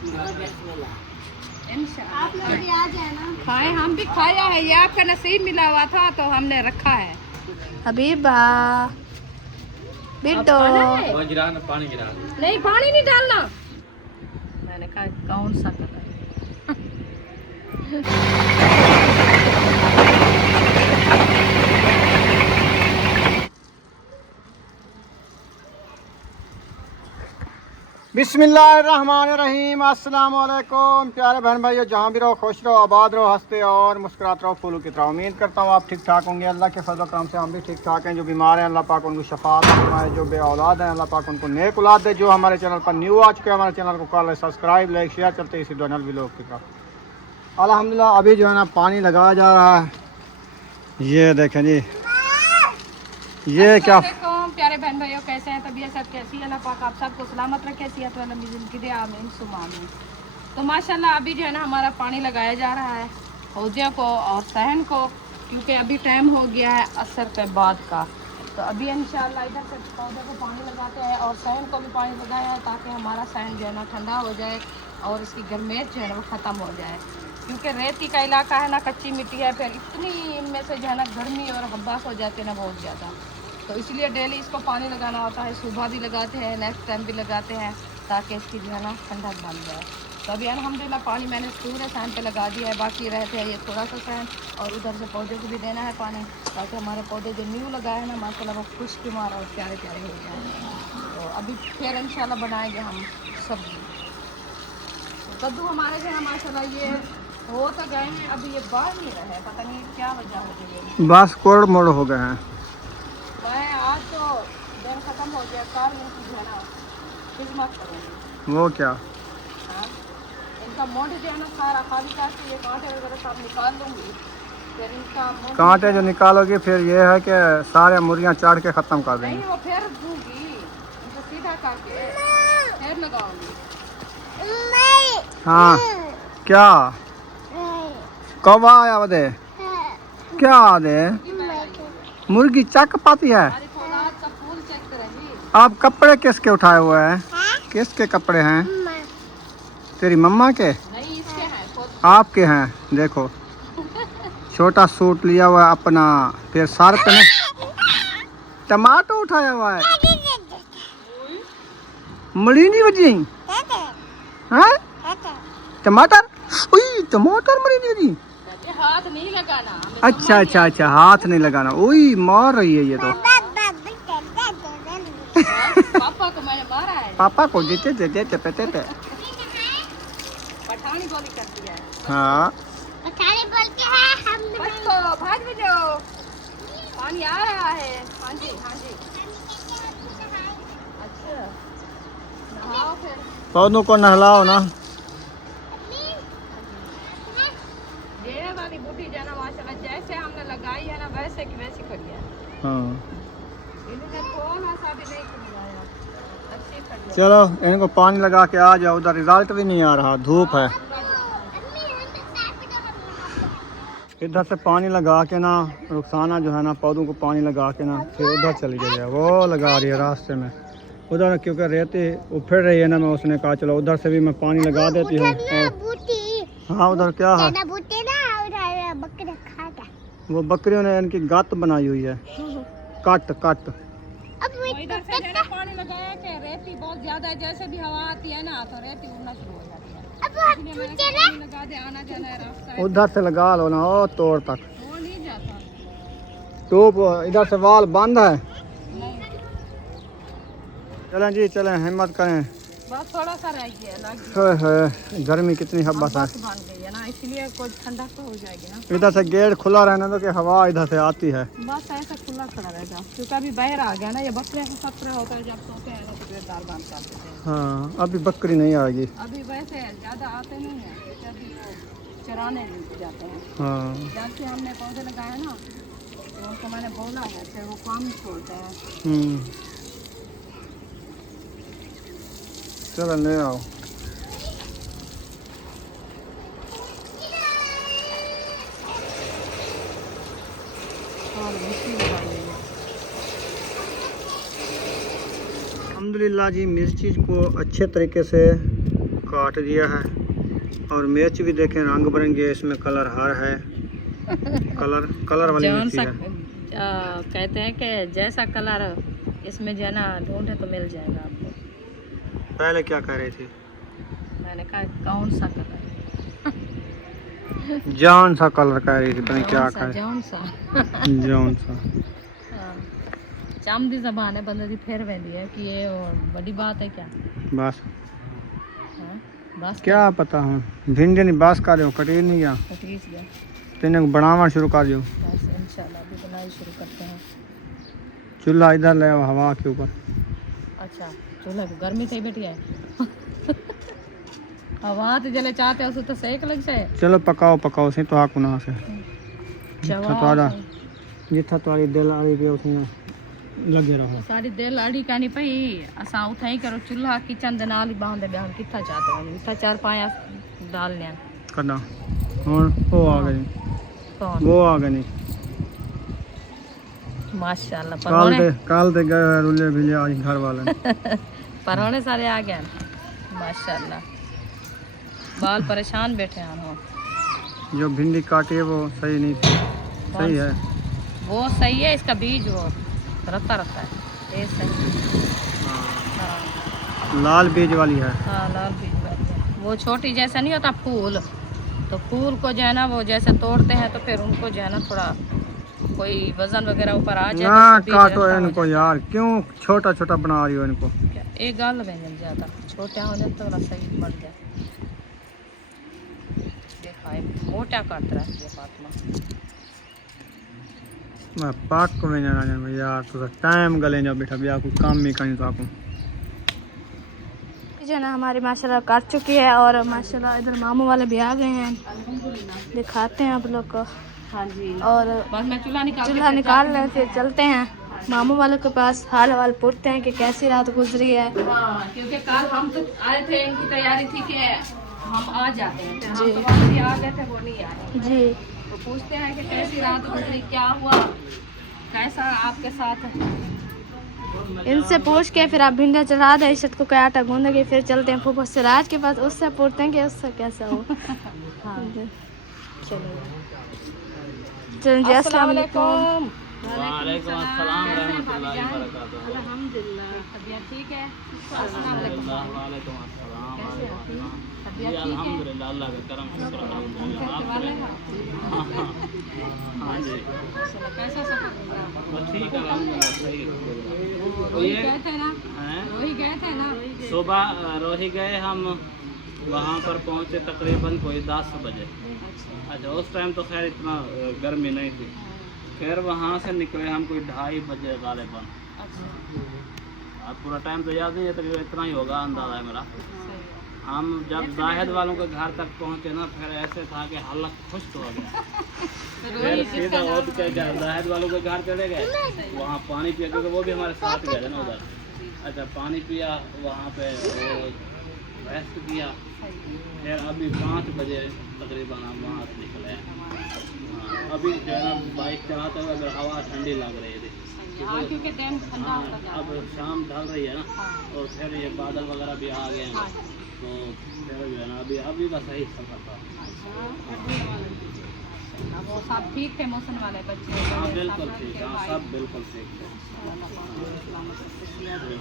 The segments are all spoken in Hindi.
आप लोग भी आ जाए ना। खाए, हम भी खाया है, ये आपका नसीब मिला हुआ था तो हमने रखा है। हबीबा बिट्टो पानी गिरा। नहीं, पानी नहीं डालना। मैंने कहा कौन सा कलर बिस्मिल्लाहिर्रहमानिर्रहीम। अस्सलाम वालेकुम प्यारे बहन भाइयों, जहाँ भी रहो खुश रहो, आबाद रहो, हंसते और मुस्कुराते रहो, फूलों की तरह। उम्मीद करता हूँ आप ठीक ठाक होंगे। अल्लाह के फजल करम से हम भी ठीक ठाक हैं। जो बीमार हैं अल्लाह पाक उनको शफात फरमाए, जो बे औलाद हैं अल्लाह पाक उनको नेक औलाद दे। जो हमारे चैनल पर न्यू आ चुके हैं हमारे चैनल को कर सब्सक्राइब लाइक शेयर करते इसी दोनों भी लोग की तरफ। अल्हम्दुलिल्लाह अभी जो है ना पानी लगाया जा रहा है। ये देखें जी, ये क्या प्यारे बहन भाइयों, कैसे हैं? तबीयत सब कैसी है? अल्लाह पाक आप सबको सलामत रखे, सेहत वाला जिंदगी दे, आमीन सुमा आमीन। तो माशाल्लाह अभी जो है ना हमारा पानी लगाया जा रहा है फौजिया को और सहन को, क्योंकि अभी टाइम हो गया है असर के बाद का। तो अभी इंशाल्लाह इधर से पौधे को पानी लगाते हैं और सहन को भी पानी लगाया है, ताकि हमारा सहन जो है ना ठंडा हो जाए और इसकी गर्मेश जो है ना वो ख़त्म हो जाए। क्योंकि रेती का इलाका है ना, कच्ची मिट्टी है, फिर इतनी इनमें से जो है ना गर्मी और हब्बास हो जाते हैं ना बहुत ज़्यादा। तो इसलिए डेली इसको पानी लगाना होता है, सुबह भी लगाते हैं, नेक्स्ट टाइम भी लगाते हैं, ताकि इसकी जो है ना ठंडक बन जाए। तो अभी अल्हम्दुलिल्लाह पानी मैंने पूरे सहन पे लगा दिया है, बाकी रहते हैं ये थोड़ा सा सहन, और उधर से पौधे को भी देना है पानी, ताकि हमारे पौधे जो न्यू लगाए हैं ना माशाल्लाह वो खुशगवार और प्यारे प्यारे हो जाए। तो अभी फिर इंशाल्लाह बनाएंगे हम सब्जी। तो कद्दू हमारे जो है माशाल्लाह ये हो तो गए हैं, अभी ये बढ़ नहीं रहे, पता नहीं क्या वजह हो गई है। बस कोड़ मोड़ हो गए हैं। मैं आज तो दिन खत्म हो गया, कार इनकी जो है ना खिदमत करूँगी। वो क्या? हाँ, इनका मोंड जो है ना सारा खाली करके ये कांटे वगैरह सब निकाल लूँगी। फिर इनका कांटे जो निकालोगे फिर ये है कि सारे मुर्गियाँ चाट के ख़त्म कर देंगी। नहीं, वो फिर दूँगी, इनको सीधा करके फिर लगाऊंगी। हाँ क्या कब आया बदे क्या दे मुर्गी चक पाती है। हमारी फौलाद का फूल चेक करेंगी। आप कपड़े किसके उठाए हुए हैं? किसके कपड़े हैं? तेरी मम्मा के? नहीं, इसके हैं खुद। आपके हैं। देखो छोटा सूट लिया हुआ है अपना, फिर सर पे टमाटर उठाया हुआ है। मड़ी नहीं बजी हाँ? टमाटर टमाटर मरी नहीं बजी। हाथ नहीं लगाना। अच्छा अच्छा अच्छा, हाथ नहीं लगाना। ओई मार रही है ये तो। पापा को मैंने मारा है। पापा को देते देते पते थे। पठानी बोली करती है। हाँ पठानी बोलते हैं हम। बच्चों भाग भी जाओ, पानी आ रहा है। हाँ जी हाँ जी। अच्छा नहाओ फिर। पौधों को नहलाओ ना। ये वाली बूटी जो है ना माशाल्लाह जैसे हमने लगाई है ना वैसे की वैसी खड़ी है। हाँ इन्होंने थोड़ा सा भी नहीं लगाया, अच्छी खड़ी है। चलो इनको पानी लगा के आ जाओ। उधर रिजल्ट भी नहीं आ रहा, धूप है। इधर से पानी लगा के ना रुखसाना जो है ना पौधों को पानी लगा के ना फिर उधर चली गई है। वो लगा रही है रास्ते में उधर, क्योंकि रेती उफड़ रही है ना। मैं उसने कहा चलो उधर से भी मैं पानी लगा देती हूँ। हाँ उधर क्या है? वो बकरियों ने इनकी गात बनाई हुई है। कट कट इधर से जो पानी लगाया कि रेती बहुत ज्यादा है, जैसे भी हवा आती है ना तो रेती उड़ना शुरू हो जाती है। इसलिए मैंने कहा पानी लगा दे, आना जाना है रास्ता है। उधर से लगा लो ना, ओ तोड़ तक। वो नहीं जाता। तो इधर से वाल बंद है। नहीं, चलें जी चलें, हिम्मत करें। बस थोड़ा सा रह गया, लग गया। गर्मी कितनी हब्बस है। बस बन गई है ना, इसलिए कुछ ठंडा तो हो जाएगी ना। इधर से गेट खुला रहने दो कि हवा इधर से आती है। बस ऐसा खुला खड़ा रहेगा, क्योंकि अभी बाहर आ गया ना। ये बकरे से सत्र होता है, जब सोते हैं ना तो फिर दाल बंद कर देते हैं। हाँ अभी बकरी नहीं आएगी। अभी वैसे ज़्यादा आते नहीं हैं, क्योंकि अभी वो चराने जाते हैं। हाँ जब से हमने पौधे लगाए ना तो उनको मैंने बोला है, फिर वो काम छोड़ते हैं। चलो ले आओ। अल्हम्दुलिल्लाह जी, मिर्ची को अच्छे तरीके से काट काट दिया है। और मिर्च भी देखें रंग बिरंगे, इसमें कलर हर है। कलर वाली मिर्ची है। कहते हैं कि जैसा कलर इसमें जो है ना ढूंढे तो मिल जाएगा आपको। पहले क्या कह रही थी? मैंने कहा कौन सा कलर? जान सा कलर कह रही थी, पता क्या कह जौन सा जान सा। चाम दी जबान है बंदे दी फिर वेंदी है कि ये और बड़ी बात है क्या? बस बस क्या पता हूँ भिंडी नहीं बस कर दो कटी नहीं गया तेने बनावा शुरू कर दो। बस इंशाल्लाह अभी बनाई शुरू करते हैं। चूल्हा इधर ले आओ हवा के ऊपर। अच्छा चूल्हा की गर्मी थी बेटी है हवा तो जले चाहते हो तो सेक लग जाए। चलो पकाओ पकाओ से तो आकू ना से जिथा तुम्हारी दिल आ रही उसमें लगे रहो। सारी दिल आड़ी कानी पई असा उठाई करो चूल्हा किचन दे नाल ही बांधे बयान किथा चाहते हो इथा चार पाया डाल लिया कदा हुन वो आ गई कौन वो आ गई माशाल्लाह कल ते गए रुले भी आज घर वाले परौने सारे आ गए माशाल्लाह। बाल परेशान बैठे हैं हम। जो भिंडी काटी है वो सही नहीं थी। सही है वो सही है इसका बीज वो रत्ता रत्ता है ये सही। हाँ लाल बीज वाली है। हाँ लाल बीज वाली है। वो छोटी जैसा नहीं होता फूल तो फूल को जो है ना वो जैसे तोड़ते हैं तो फिर उनको जो है ना थोड़ा कोई वजन वगैरह ऊपर आ जाए ना तो काटो इनको यार क्यों छोटा छोटा बना रही हो इनको। एक गाल में ज्यादा छोटा होने तो सही मर जाए। देखा मोटा काट रहा है ये फातिमा। मैं पाक को में जाना यार तो टाइम गले जा बेटा ब्याह को काम में कहीं तो आपको जो ना हमारी माशाल्लाह काट चुकी है और माशाल्लाह इधर मामू वाले भी आ गए हैं दिखाते हैं आप लोग को। हाँ जी और बस मैं चूल्हा निकाल रहे फिर चलते हैं मामू वालों के पास हाल वाल पूछते हैं कि कैसी रात गुजरी है। हाँ क्योंकि कल हम तो आए थे इनकी तैयारी थी कि हम आ जाते हैं हम जी। तो वापसी आ गए थे वो नहीं आए जी तो पूछते हैं कि कैसी रात गुजरी क्या हुआ कैसा आपके साथ। इनसे पूछ के फिर आप भिंडा चढ़ा दे इशत को क्या आटा गूंदेंगे फिर चलते हैं फूफो सिराज के पास उससे पूछते हैं कि उससे कैसा हो। हाँ चलो जी अस्सलाम वालेकुम। वालेकुम अस्सलाम रहमतुल्लाहि व बरकातहू। अल्हम्दुलिल्लाह तबीयत ठीक है। अस्सलाम वालेकुम। वालेकुम अस्सलाम। कैसे हैं आप? तबीयत ठीक है? अल्हम्दुलिल्लाह अल्लाह का करम शुक्र अल्हम्दुलिल्लाह। हां जी चलो कैसा सफर गुजरा? ठीक है अल्हम्दुलिल्लाह सही है। रोही गए थे ना? हैं? रोही गए थे ना? सुबह रोही गए हम वहाँ पर पहुँचे तकरीबन कोई 10 बजे। अच्छा उस टाइम तो खैर इतना गर्मी नहीं थी। फिर वहाँ से निकले हम कोई 2:30 बजे गालिबन। अब पूरा टाइम तो याद नहीं है तकरीबन इतना ही होगा अंदाज़ा है मेरा। हम जब जाहिद वालों के घर तक पहुँचे ना फिर ऐसे था कि हालत खुश्क हो गया। फिर सीधा उठ के जाहिद वालों के घर चले गए वहाँ पानी पिया क्योंकि वो भी हमारे साथ गए ना उधर। अच्छा पानी पिया वहाँ पे रेस्ट किया फिर अभी 5 बजे तकरीबन हम वहाँ से निकले। हाँ अभी जो है ना बाइक चलाते हुए अगर हवा ठंडी लग रही थी क्योंकि अब शाम ढल रही है ना और फिर ये बादल वगैरह भी आ गए हैं तो फिर जो है ना अभी का सही सफर था। वो सब ठीक थे मौसम वाले बच्चे? हाँ बिल्कुल ठीक हाँ सब बिल्कुल ठीक थे।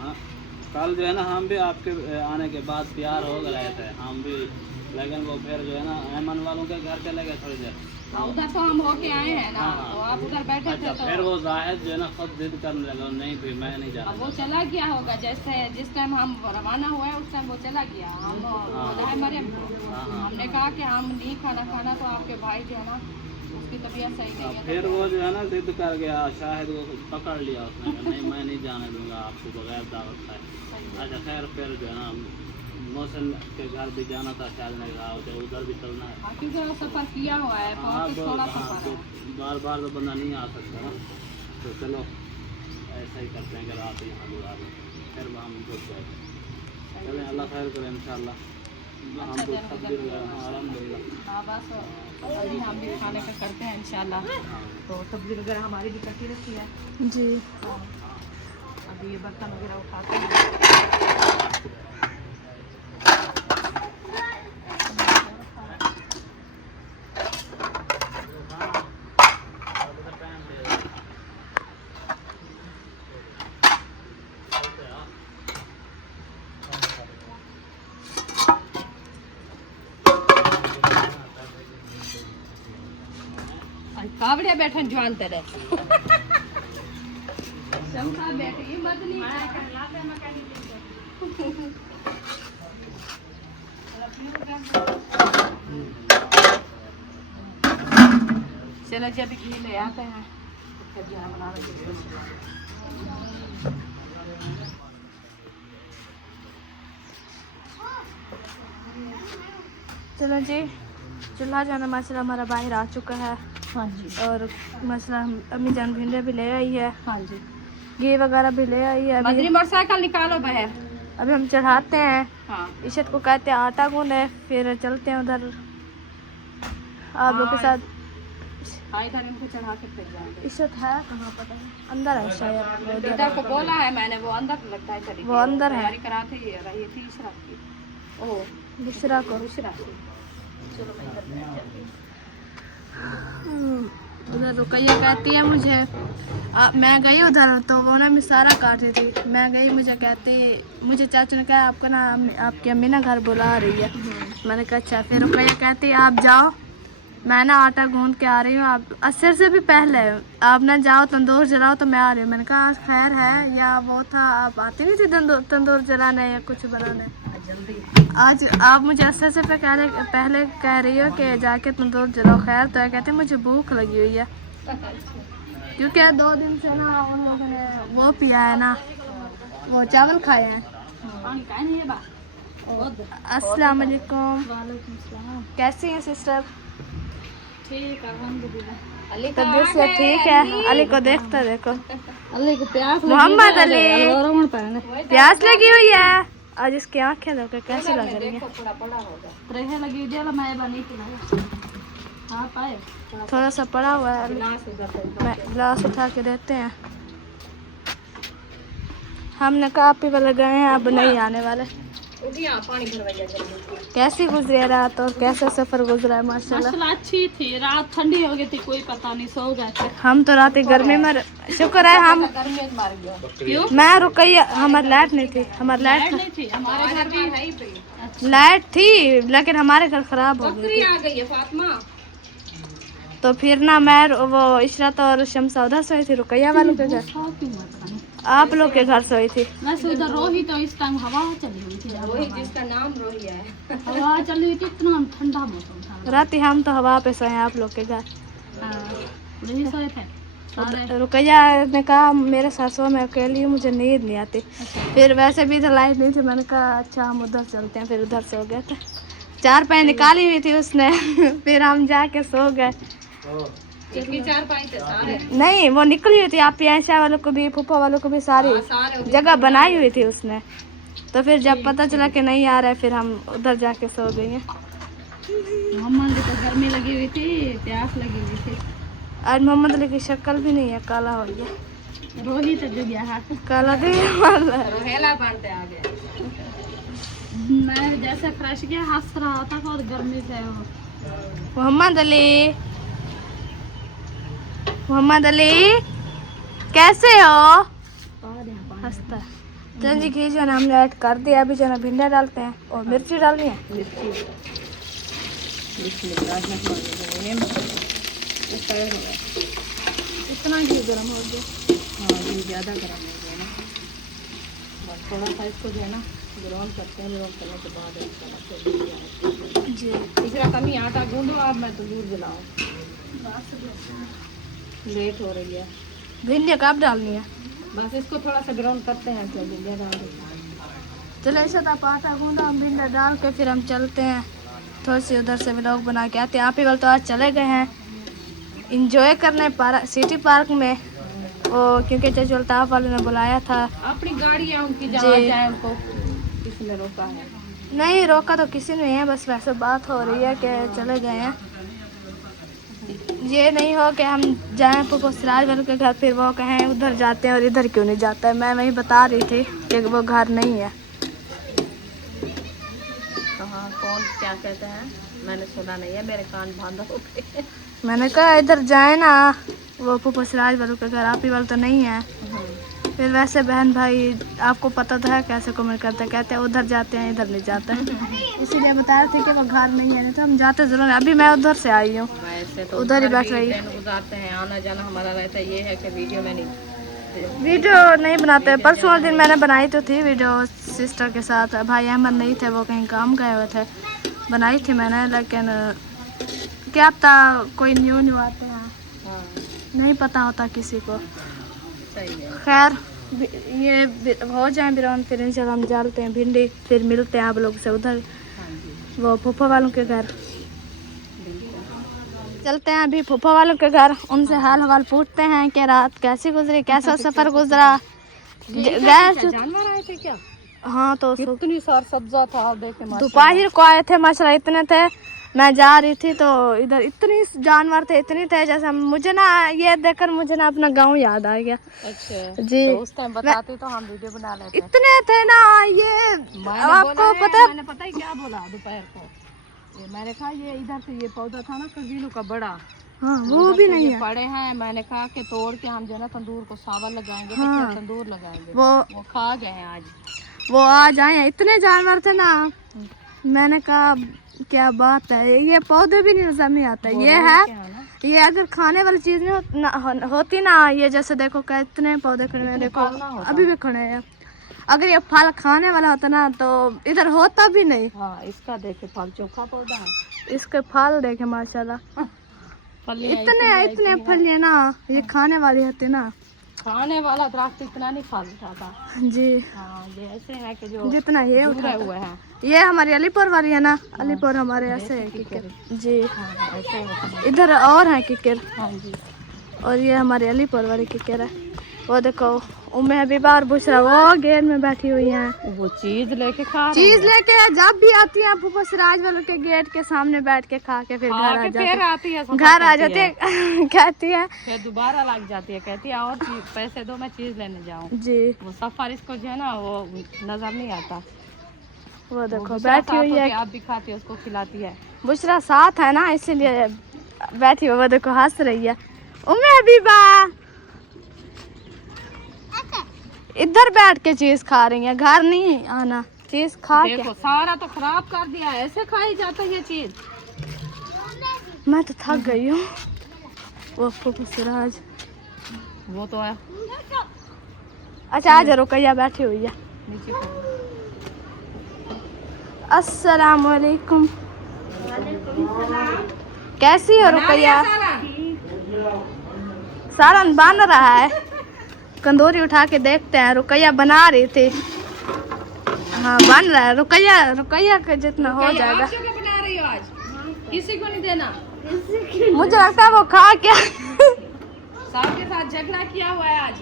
हाँ कल जो है ना हम भी आपके आने के बाद तैयार हो गए थे हम भी लेकिन वो फिर जो है ना अहमन वालों के घर चले गए थोड़ी देर। उधर तो हम होके आए हैं ना तो आप उधर बैठे थे तो फिर वो जाहिद जो है ना खुद जिद करने लगा नहीं फिर मैं नहीं जाना। वो चला गया होगा जैसे जिस टाइम हम रवाना हुआ है उस टाइम वो चला गया। हम मरियम को हमने कहा कि हम नहीं खाना तो आपके भाई जो है ना उसकी तबीयत सही नहीं है फिर वो जो है ना जिद कर गया शायद वो पकड़ लिया उसने नहीं मैं नहीं जाने दूंगा आपको बगैर दावत का। अच्छा खैर फिर जो है ना मौसम के घर भी जाना था शायद नहीं रहा तो उधर भी चलना है क्योंकि वो सफ़र किया हुआ है थोड़ा सफ़र है बार बार तो बंदा नहीं आ सकता ना तो चलो ऐसा ही करते हैं कि रात यहाँ बुला लें फिर हम रुक गए। चलें अल्लाह खैर करें इंशाल्लाह। हम तो अल्हम्दुलिल्लाह हाँ बस अभी हम भी खाने का करते हैं इंशाल्लाह तो सब्जी वगैरह हमारी भी कटी रखी है जी। अभी ये बर्तन वगैरह उठाते हैं। बावड़िया बैठन जवान तेरे शमसा बैठी बदली चलो जी अभी घी ले आते हैं सब्जियां बना रहे चलो जी, चूल्हा जाना मसाला हमारा बाहर आ चुका है। हाँ जी और मसाला अम्मी जान भिंडे भी ले आई है, हाँ जी घी वगैरह भी ले आई है। बदरी मोटरसाइकिल निकालो बाहर। अभी हम चढ़ाते हैं, हाँ इशत को कहते हैं आटा गूंदे, फिर चलते हैं उधर आप लोग के साथ। हाँ इधर इनको चढ़ा के फिर जाएंगे। इशत है कहाँ पता है, अंदर है शायद। वो उधर बेटा को बोला है मैंने, वो अंदर लगता है चली वो अंदर है। तैयारी कराते ही रही थी इशरा की। ओह दूसरा को इशरा की। चलो मैं इधर बैठ जाती हूँ। उधर रुकैया कहती है मुझे मैं गई उधर तो वो ना मिसारा काट रही थी। मैं गई, मुझे कहती, मुझे चाचू ने कहा आपका ना आपकी अम्मी ना घर बुला रही है। मैंने कहा अच्छा। फिर रुकैया कहती आप जाओ, मैं ना आटा गूंद के आ रही हूँ, आप असर से भी पहले आप ना जाओ तंदूर जलाओ तो मैं आ रही हूँ। मैंने कहा खैर है या वो था आप आती नहीं थी तंदूर जलाने या कुछ बनाने। आज आप मुझे असर से पहले कह रही हो कि जाके तंदूर जलाओ। खैर तो है, कहते मुझे भूख लगी हुई है क्योंकि 2 दिन से ना उन लोगों ने वो पिया है ना, वो चावल खाए हैं। अस्सलाम वालेकुम। कैसी हैं सिस्टर? ठीक अल्हम्दुलिल्लाह। अली तबीयत से ठीक है? अली को देखता देखो, अली को प्यास मोहम्मद अली प्यास लगी हुई है। आज इसकी आंखें देखो कैसी लग रही है। थोड़ा बड़ा होगा रहे लगी दिया मैं बनी थी। हाँ पाए थोड़ा सा पड़ा हुआ है, गिलास उधर से मैं गिलास उठा के देते हैं। हमने कहा आप ही वाले गए हैं, अब नहीं आने वाले। उठिया पानी भरवाइया जल्दी। कैसी गुजरी रात और कैसा सफर गुजरा है? माशाल्लाह माशाल्लाह अच्छी थी। रात ठंडी हो गई थी, कोई पता नहीं, सो गए थे। हम तो रात गर्मी में, शुक्र है हम गर्मी में मार गया। क्यों? मैं रुकैया, हमारी लाइट नहीं थी। हमारी लाइट नहीं थी हमारे घर भी है ही पे। लाइट थी लेकिन हमारे घर खराब हो गई बकरी आ गई है फातिमा। तो फिर ना मैं वो इशरत और शमसा उधर सोई थी रुकैया वालों के घर, आप लोग के घर सोई थी। वैसे उधर रोही तो इस टाइम हवा चली हुई थी। रोही जिसका नाम रोही है हवा चली हुई थी, इतना ठंडा मौसम था। रात हम तो हवा पे सोए आप लोग के घर। नहीं सोए थे सारे। रुकैया ने कहा मेरे साथ सो, मैं अकेली हूँ मुझे नींद नहीं आती। फिर वैसे भी इधर लाइट नहीं थी, मैंने कहा अच्छा हम उधर चलते हैं। फिर उधर सो गए थे, 4 पाई निकाली हुई थी उसने फिर हम जाके सो गए। 4 पाई थे सारे। नहीं वो निकली हुई थी, आप पियाशा वालों को भी फूफा वालों को भी सारी जगह बनाई हुई थी उसने। तो फिर जब पता चला कि नहीं आ रहा है फिर हम उधर जाके सो गई हैं। मोहम्मद को गर्मी लगी हुई थी, प्यास लगी हुई थी। आज मोहम्मद अली की शक्ल भी नहीं है, काला हो गया। रोहित जो गया काला भी रोहेला बनते आ गया। मैं जैसे फ्रेश गया हंस रहा था बहुत गर्मी से। मोहम्मद अली कैसे हो? हंसता है। चल जी घी जो है ना हमने ऐड कर दिया। अभी जो है ना भिंडिया डालते हैं और मिर्ची डालनी है। इतना घी गर्म हो गया। हाँ घी ज़्यादा गर्म हो गया ना, बस थोड़ा सा इसको जो है ना ग्राउंड करते हैं। ग्राउंड करने के बाद जी तीसरा कमी आटा गूंदो। अब मैं तो दूध जलाऊँ, लेट हो रही है। भिंडिया कब डालनी है? बस इसको थोड़ा सा ग्राउंड करते हैं तो भिंडिया डाल देते हैं। चलो ऐसा था आटा गूंदा, हम भिंडिया डाल के फिर हम चलते हैं। थोड़ी सी उधर से व्लॉग बना के आते हैं। आप ही वाले तो आज चले गए हैं इंजॉय करने सिटी पार्क में, वो क्योंकि चाचू अल्ताफ वाले ने बुलाया था। अपनी गाड़ी है उनकी, जहाँ जाए उनको किसने रोका है? नहीं रोका तो किसी ने है, बस वैसे बात हो रही है कि चले गए हैं। ये नहीं हो कि हम जाएं फूफा सिराज वालों के घर फिर वो कहें उधर जाते हैं और इधर क्यों नहीं जाता है। मैं वही बता रही थी कि वो घर नहीं है। कहाँ कौन क्या कहते हैं मैंने सुना नहीं है, मेरे कान बंद हो गए। मैंने कहा इधर जाए ना, वो फूफा सिराज वालों के घर, आप ही वाले तो नहीं है। फिर वैसे बहन भाई आपको पता तो है कैसे कमेंट करते हैं, कहते हैं उधर जाते हैं इधर नहीं जाते हैं। इसीलिए बता रहे थे कि वो घर नहीं है, नहीं तो हम जाते जरूर हैं। अभी मैं उधर से आई हूँ, वैसे तो उधर ही घर बैठ भी रही दिन गुजारते हैं, आना जाना हमारा रहता है। ये है कि वीडियो में नहीं, वीडियो नहीं बनाते। परसों वाले दिन मैंने बनाई तो थी वीडियो सिस्टर के साथ, भाई अहमद नहीं थे, वो कहीं काम गए हुए थे। बनाई थी मैंने, लेकिन क्या पता कोई न्यू आते हैं, हाँ नहीं पता होता किसी को। सही है। खैर ये हो जाए बिरौन, फिर इंशाल्लाह हम डालते हैं भिंडी, फिर मिलते हैं आप लोग से उधर हाँ जी वो फूफा वालों के घर। चलते हैं अभी फूफा वालों के घर, उनसे हाल हवाल पूछते हैं कि रात कैसी गुजरी, कैसा सफ़र गुजरा। गैस जानवर आए थे क्या? हाँ तो इतनी सार सब्जा था, देखे दोपहर को आए थे माशाल्लाह, इतने थे। मैं जा रही थी तो इधर इतनी जानवर थे, इतनी थे जैसे मुझे ना ये देखकर मुझे ना अपना गांव याद आ गया। अच्छा जी तो उस टाइम बताती तो हम वीडियो बना लेते। इतने थे ना ये, आपको पता मैंने पता ही क्या बोला दोपहर को, ये मैंने कहा ये इधर से ये पौधा था ना कजीलू का बड़ा, हाँ वो भी नहीं ये है। पड़े हैं। मैंने कहा कि तोड़ के हम जो है ना तंदूर को सावर लगाएंगे, हाँ। तो तंदूर लगाएंगे। वो खा गए हैं आज। वो आज आए हैं, इतने जानवर थे ना। मैंने कहा क्या बात है, ये पौधे भी नजर नहीं आता। ये है, ये अगर खाने वाली चीज नहीं होती ना, ये जैसे देखो कितने पौधे खड़े हैं, देखो अभी भी खड़े हैं। अगर ये फल खाने वाला होता ना तो इधर होता भी नहीं। हाँ इसका देखे फल चोखा पौधा है, इसके फल देखे माशाल्लाह, इतने फल है ना, ये खाने वाली होती ना। खाने वाला दरख्त इतना नहीं फल उठाता जी हाँ, ये ऐसे है कि जो जितना ये उठे हुए हैं। ये हमारी अलीपुर वाली है ना, अलीपुर हमारे ऐसे है किकर जी। हाँ, ऐसे होता है। इधर और है किकर, हाँ जी और ये हमारे अलीपुर वाली किकर है। वो देखो उम्मे हबीबा और बुशरा वो गेट में बैठी हुई हैं, वो चीज लेके खा चीज लेके जब भी आती है फूफा सिराज वालों के गेट के सामने बैठ के खा के फिर घर आ जाती है। आती है घर आ जाती है कहती है, फिर दोबारा लग जाती है, कहती है और पैसे दो मैं चीज लेने जाऊँ। जी वो सफर इसको जो है ना वो नजर नहीं आता। वो देखो बैठी हुई है, आप भी खाती है, उसको खिलाती है। बुशरा साथ है ना इसीलिए बैठी हुई। वो देखो हंस रही है। उम्मे हबीबा इधर बैठ के चीज खा रही है, घर नहीं आना, चीज खा के। देखो सारा तो खराब कर दिया, ऐसे खाई जाता है ये चीज। मैं तो थक गई हूँ। वो फूफा सिराज वो तो है अच्छा आज रुकैया बैठी हुई है। नीचे को। अस्सलाम वालेकुम, कैसी हो रुकैया? सालन बन रहा है, कंदूरी उठा के देखते हैं। रुकैया बना रही थी, हाँ बन रहा है। रुकैया का जितना हो जाएगा। आप क्या बना रही हो आज? किसी को नहीं देना। मुझे लगता है वो खा क्या साहब के साथ झगड़ा किया हुआ है आज।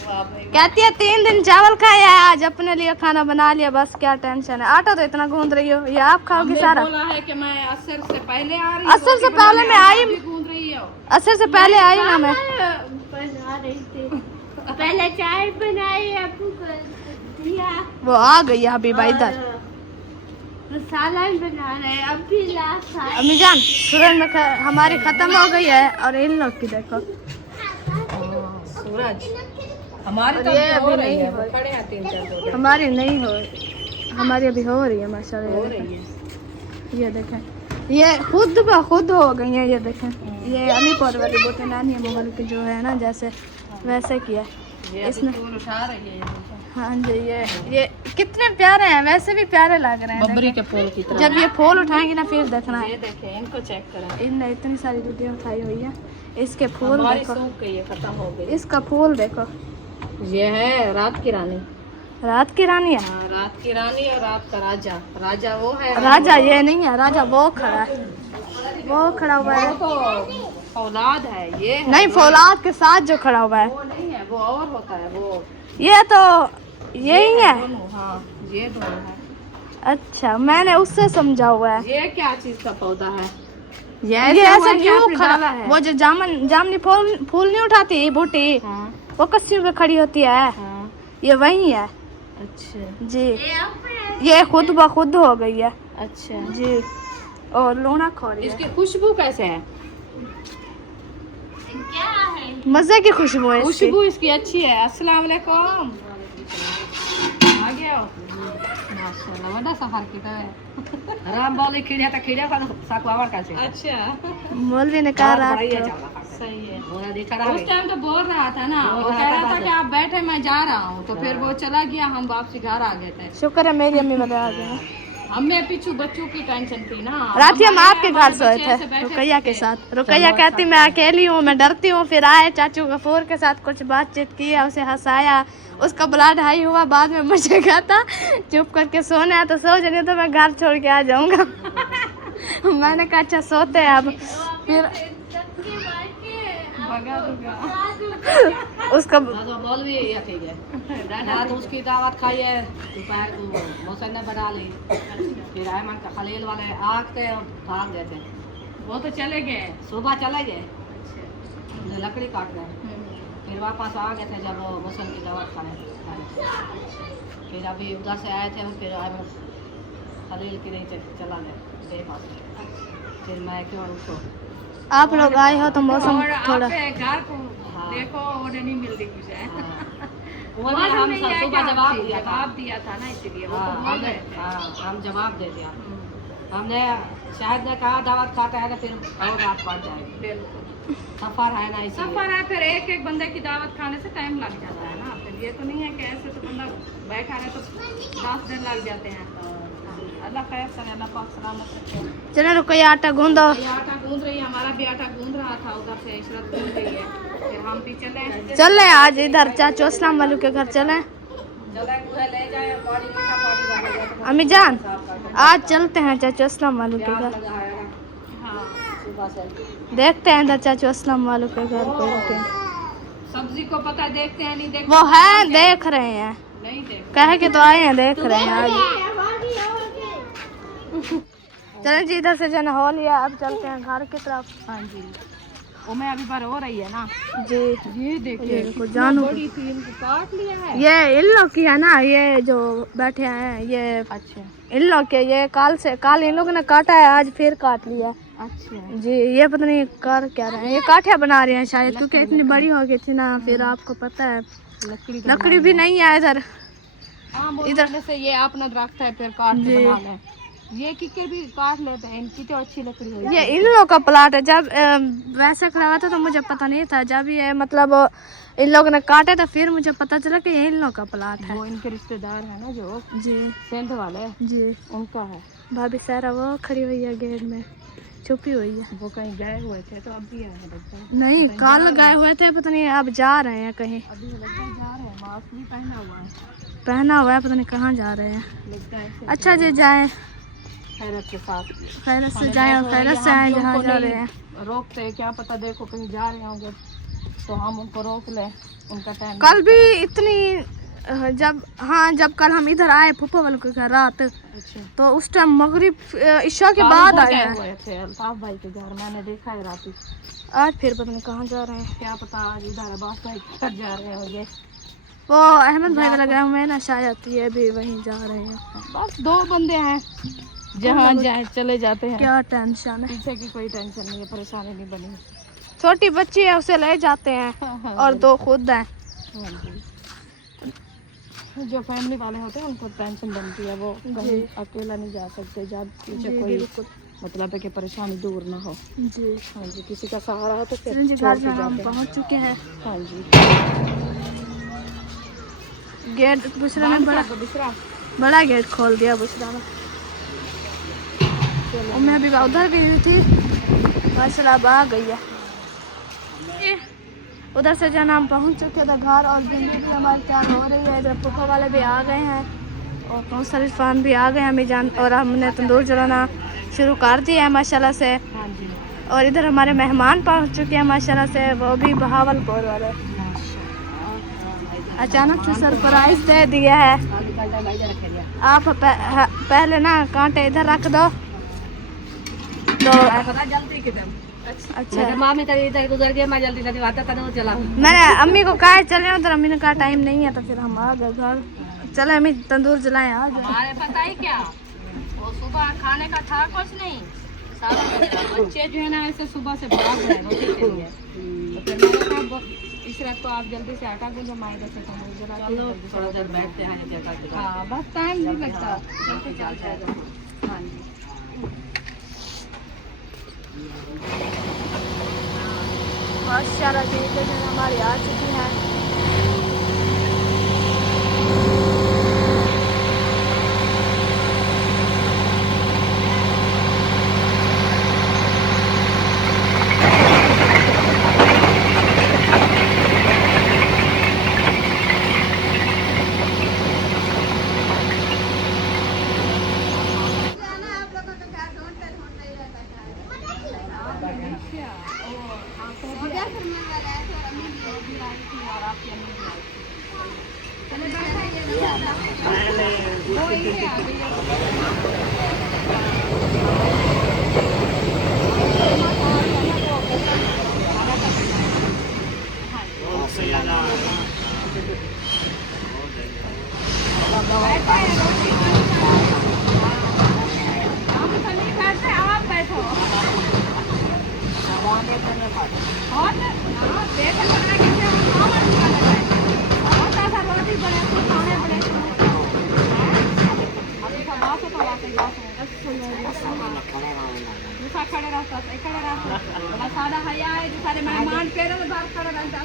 वाह भाई। कहती है 3 दिन चावल खाया है, आज अपने लिए खाना बना लिया, बस क्या टेंशन है। आटा तो इतना गूंद रही हो, ये आप खाओगी सारा? बोला है कि मैं असर से पहले आ रही, असर से पहले मैं आई, गूंद रही हो। असर से पहले आई ना मैं। बना रही थी, पहले चाय बनाई, आपको कर दिया, वो आ गई है हबीबा इधर। सालन बना रहे, अब भी लास्ट है। अम्मी जान सूरज में हमारी खत्म हो गई है, और इन लोग की देखो सूरज हमारी तो ये हो अभी रही नहीं है, हो, खड़े हैं 3-4 दो हमारी नहीं हो, हमारी अभी हो रही है माशाल्लाह। हो ये रही है। देखें, ये देखें, ये खुद ब खुद हो गई है। ये देखें, ये अलीपुर वाली बोटे नानी मोहल की जो है ना, जैसे वैसे किया ये इसमें। फूल उठा रही है ये। हाँ जी, ये कितने प्यारे हैं, वैसे भी प्यारे लग रहे हैं। बबरी के फूल की तरह। जब ये फूल उठाएंगे ना फिर देखना है। ये देखें, इनको चेक करें। इनने इतनी सारी रोटियाँ उठाई हुई है, इसके फूल हमारी देखो, सूख गई है, खत्म हो गई। इसका फूल देखो। ये है रात की रानी। रात की रानी है, हाँ, रात की रानी और रात का राजा। राजा वो है, राजा ये नहीं है, राजा वो खड़ा है, वो खड़ा हुआ है। वो तो औलाद है, ये है। नहीं, फौलाद के साथ जो खड़ा हुआ है वो नहीं है, वो और होता है वो। ये तो यही है। दोनों, हाँ ये दोनों है। अच्छा, मैंने उससे समझा हुआ है। ये क्या चीज का पौधा है? ये ऐसे क्यों खड़ा डाला है? वो जो जामनी फूल नहीं उठाती बूटी, हाँ, वो कस्सियों पे खड़ी होती है, हाँ। ये वही है अच्छा जी। ये खुद ब खुद हो गई है अच्छा। जी, और लूना खा रही है। इसकी खुशबू कैसे है? क्या है? मजे की खुशबू है इसकी। खुशबू इसकी अच्छी है। अस्सलाम वालेकुम। आ गया हो? माशाल्लाह बड़ा सफर किया है। राम बोले खिड़िया तो खिड़िया का साकवावर का से। अच्छा मौलवी ने कहा रात को। सही है। उस टाइम तो बोल रहा था ना, वो कह रहा था कि आप बैठे मैं जा रहा हूँ, तो फिर वो चला गया, हम वापसी घर आ गए थे। शुक्र है मेरी अम्मी वाले आ गए। हमें पीछू बच्चों की टेंशन थी ना। रात हम आपके घर सोए बच्चे ऐसे थे बैठे रुकैया के साथ। रुकैया कहती मैं अकेली हूँ, मैं डरती हूँ। फिर आए चाचू गफूर के साथ कुछ बातचीत किया, उसे हंसाया, उसका ब्लड हाई हुआ। बाद में मुझे कहा था चुप करके सोने है तो सो जाने, तो मैं घर छोड़ के आ जाऊंगा। मैंने कहा अच्छा सोते हैं अब। फिर उसका बोल भी ठीक है। रात उसकी दावत खाई है, दोपहर को मौसम ने बना ली। फिर अहमद का खलील वाले आगते और भाग गए थे। वो तो चले गए, सुबह चले गए, लकड़ी काट गए। फिर वापस आ गए थे जब वो मौसम की दावत खाने। फिर अभी उधर से आए थे, फिर अहमद खलील की नहीं चला गए बेपास। फिर मैं क्यों उसको आप लोग आए हो तो मौसम थोड़ा घर को देखो और नहीं मिलती मुझे। वो हम सुबह जवाब दिया था ना, इसलिए वो तो बोल रहे थे। हम जवाब दे दिया। हमने शायद ने कहा दावत खाता है ना, फिर और रात पड़ जाएगी। बिल्कुल सफर है ना, इसी सफर है। फिर एक एक बंदे की दावत खाने से टाइम लग जाता है ना। फिर ये तो नहीं है कि ऐसे तो बंदा बैठा है तो 10 दिन लग जाते हैं। अल्लाह खैर करे, अल्लाह पाक सलामत रखे। चलो रुकैया आटा गूंदो। ये आटा गूंद रही है, हमारा भी आटा गूंद रहा था, उधर से इशरत गूंद रही है। फिर हम भी चले चले आज इधर चाचू अस्सलाम वालू के घर चले। चले ले जाए पानी मीठा पानी अम्मी जान आज चलते हैं चाचू अस्सलाम वालू के घर। हाँ सुबह से। देखते हैं इधर चाचू अस्सलाम वालू के घर पे। सब्जी को पता देखते हैं नहीं देखते वो है देख रहे हैं, नहीं देखते। कह के तो आए हैं, देख रहे हैं आज। चलें जी इधर से जन हो लिया, अब चलते हैं घर की तरफ। हाँ जी, वो मैं अभी बार हो रही है ना जी। ये देखिए देखो जानू बड़ी थी, इनको काट लिया है। ये इन लोग की है ना, ये जो बैठे हैं ये अच्छा इन लोग के। ये काल इन लोगों ने काटा है, आज फिर काट लिया। अच्छा जी ये पता नहीं कर क्या रहे हैं, ये काठिया बना रहे हैं शायद, क्योंकि इतनी बड़ी हो गई थी ना। फिर आपको पता है लकड़ी भी नहीं है इधर। इधर से ये अपना दरख्त है, फिर काट के बना लें। ये किके भी काट लेते हैं, इनकी तो अच्छी लकड़ी है। ये इन लोग का प्लाट है। जब वैसा खड़ा हुआ था तो मुझे पता नहीं था, जब ये मतलब इन लोगों ने काटे तो फिर मुझे पता चला कि ये इन लोग का प्लाट है। वो इनके रिश्तेदार है ना जो जी सेंध वाले, जी। उनका है। भाभी सारा वो खड़ी हुई है गेट में, छुपी हुई है। वो कहीं गए हुए थे तो अभी आए हैं लगता है। नहीं कल गए हुए थे, पता नहीं अब जा रहे हैं कहीं। अभी लगता है जा रहे हैं, मास्क भी पहना हुआ है। पहना हुआ है, पता नहीं कहाँ जा रहे हैं। लगता है ऐसे अच्छा जी जाए, खैरत के साथ खैरत से जाए और खैरत से आए जहाँ जा रहे हैं। रोकते हैं, क्या पता देखो कहीं जा रहे होंगे तो हम उनको रोक ले, उनका टाइम। कल भी इतनी जब कल हम इधर आए फूफा वालों के घर रात, अच्छा तो उस टाइम मगरिब ईशा के बाद आए हैं। हुए थे अल्ताफ भाई के घर, मैंने देखा है रात। आज फिर पता नहीं कहाँ जा रहे हैं। क्या पता आज इधर अब्बास भाई के घर जा रहे होंगे। वो अहमद भाई वाला गए हुए हैं ना शायद, ये भी वहीं जा रहे हैं। बस 2 बंदे हैं, जहाँ जाए चले जाते हैं। क्या टेंशन है, पीछे की कोई टेंशन नहीं है, परेशानी नहीं बनी। छोटी बच्ची है उसे ले जाते हैं और 2 खुद हैं। हाँ जी, जो फैमिली वाले होते हैं उनको टेंशन बनती है, वो कहीं अकेला नहीं जा सकते जब पीछे कोई मतलब है कि परेशानी दूर ना हो। जी हाँ जी, किसी का सहारा हो तो फिर जी। छोड़ घर के में हम जाते हैं। पहुँच चुके हैं। हाँ जी, गेट बुशरा ने दूसरा बड़ा गेट खोल दिया बुशरा ने। और मैं अभी उधर गई थी, माशाल्लाह अब आ गई है। उधर से जन हम पहुंच चुके थे घर, और भिंडी भी हमारी तैयार हो रही है। इधर फूफा वाले भी आ गए हैं और कौसर इरफान भी आ गए हैं अम्मी जान, और हमने तंदूर जलाना शुरू कर दिया है माशाल्लाह से। हाँ जी, और इधर हमारे मेहमान पहुंच चुके हैं माशाल्लाह से, वो भी बहावलपुर वाले। अचानक से सरप्राइज दे दिया है। आप पहले ना कांटे इधर रख दो तो जल्दी किधर। अच्छा। मामी तेरी इधर गुजर गया, मैं जल्दी जल्दी आता तब चला। मैंने अम्मी को कहा चले, उधर अम्मी ने कहा टाइम नहीं है, तो फिर हम आ गए घर। चले अम्मी तंदूर जलाएं आ जाए। हमारे पता ही क्या, वो सुबह खाने का था कुछ नहीं, सारा कचरा। बच्चे जो है ना ऐसे सुबह से भाग रहे हैं रोटी के लिए, तो फिर मैंने कहा इस रात को आप जल्दी से आटा को जमाएगा से तो मुझे जरा थोड़ा देर बैठते हैं जगह। हाँ बस टाइम नहीं लगता, चलते चल जाएगा। हाँ जी माशाल्लाह चीज़ें जो हमारी आ चुकी हैं। खड़े रहता सादा हया है जो सारे मेहमान पैरों में बात खड़ा रहता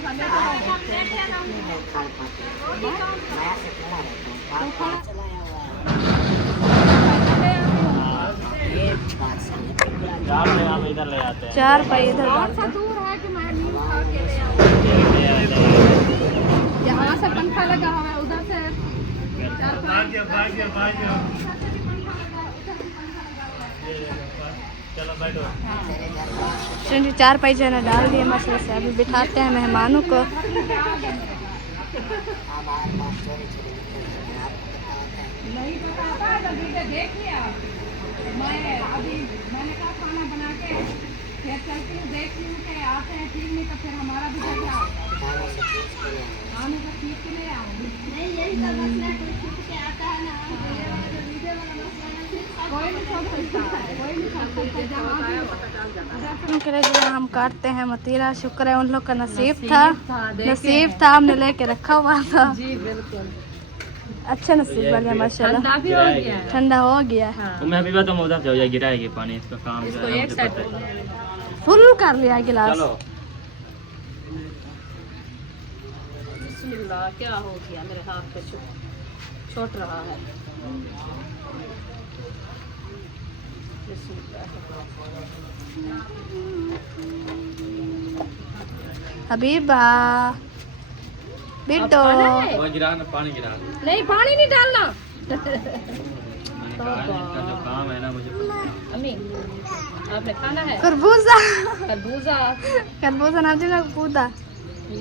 इधर ले आते हैं। 4 पाई इधर दूर है कि मैं नींद खा के ले आऊं। यहाँ से पंखा लगा हुआ है, उधर से चलो बैठो। 4 पाई जो है ना डाल दिए मसले से। अभी बिठाते हैं मेहमानों को। नहीं पता था, देख लिया मैंने कहा खाना बना के फिर चलती हूँ, देखती हूँ कि आते हैं ठीक, नहीं तो फिर हमारा भी क्या खाने का ठीक के ले आऊँगी। नहीं यही तो मसला है, कोई छूट के आता है ना, कोई नहीं छोड़ सकता है, कोई नहीं छोड़ सकता। उनके लिए जो हम काटते हैं मतीरा, शुक्र है उन लोग का नसीब था हमने लेके रखा हुआ था। जी बिल्कुल अच्छा नसीब वाले माशाल्लाह। ठंडा भी हो गया है। ठंडा हो गया है। तो मैं अभी बात तो उधर से हो जाए, गिराएगी पानी, इसका काम जो इसको है एक मुझे साइड पता है। फुल कर लिया गिलास। चलो बिस्मिल्लाह, क्या हो गया मेरे हाथ पे छोट रहा है। हबीबा बिट्टो वो गिरा ना, पानी गिरा। नहीं पानी नहीं डालना। मैंने कहा इसका जो काम है ना मुझे पता है। अम्मी आपने खाना है खरबूजा खरबूजा, खरबूजा नाम जी ना पूदा।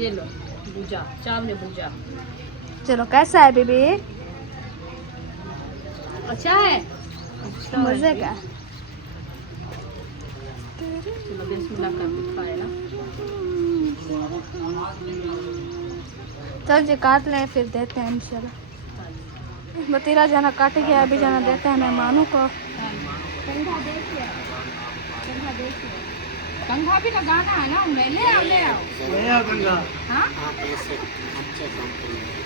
ये लो भूजा, चावल भूजा। चलो कैसा है बीबी? अच्छा है, मजे का। चलो बिस्मिल्लाह कर खाए ना। चल जी काट लें फिर देते हैं इंशाल्लाह। बतीरा जाना काट गया, अभी जाना देते हैं मेहमानों को। कंघा भी लगाना है ना, ले आओ। हाँ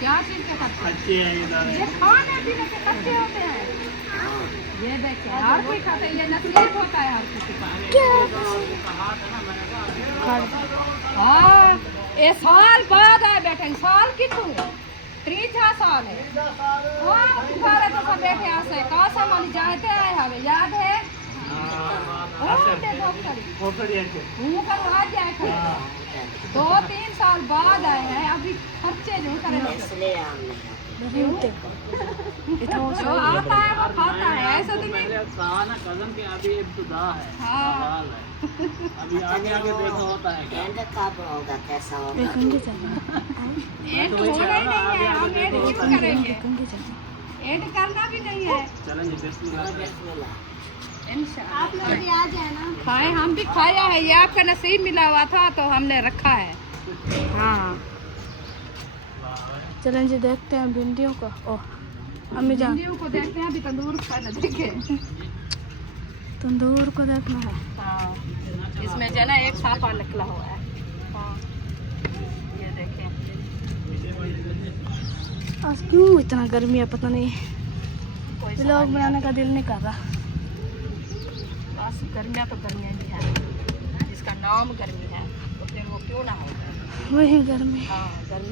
क्या चीज के कच्चे? ये खाने पीने के कच्चे होते हैं। ये देखिए हर कोई खाता है, ये नसीब होता है हर किसी का। हाँ ये साल बाद आए बैठे, साल कितने 3-4 साल है। हाँ तुम्हारे तो सब बैठे आसे का सामान जाते आए हमें याद है। कर आ जाए 2-3 साल बाद आए हैं, अभी खर्चे जो करें जो आता है वो खाता है, ऐसा तो नहीं। कदम के अभी इब्तिदा है। हाँ अभी आगे आगे देखो होता है क्या। देखूंगी जाना। एड होना ही नहीं है, हम एड क्यों करेंगे? एड करना भी नहीं है। चलेंगे बिस्मिल्लाह। इंशाअल्लाह आप लोग भी आ जाए ना, खाए। हम भी खाया है, ये आपका नसीब मिला हुआ था तो हमने रखा है। हाँ चलें जी देखते हैं भिंडियों को। ओह अम्मी जान भिंडियों को देखते हैं, अभी तंदूर खाना देखे। तंदूर को देखना है। हाँ, इसमें जो है ना एक सांपा निकला हुआ है। हाँ, ये देखें। आज क्यों इतना गर्मी है पता नहीं, कोई व्लॉग बनाने का दिल नहीं कर रहा। बस गर्मियाँ तो गर्मियाँ ही है, जिसका नाम गर्मी है तो फिर वो क्यों ना हो। वही गर्मी। हाँ, गर्मी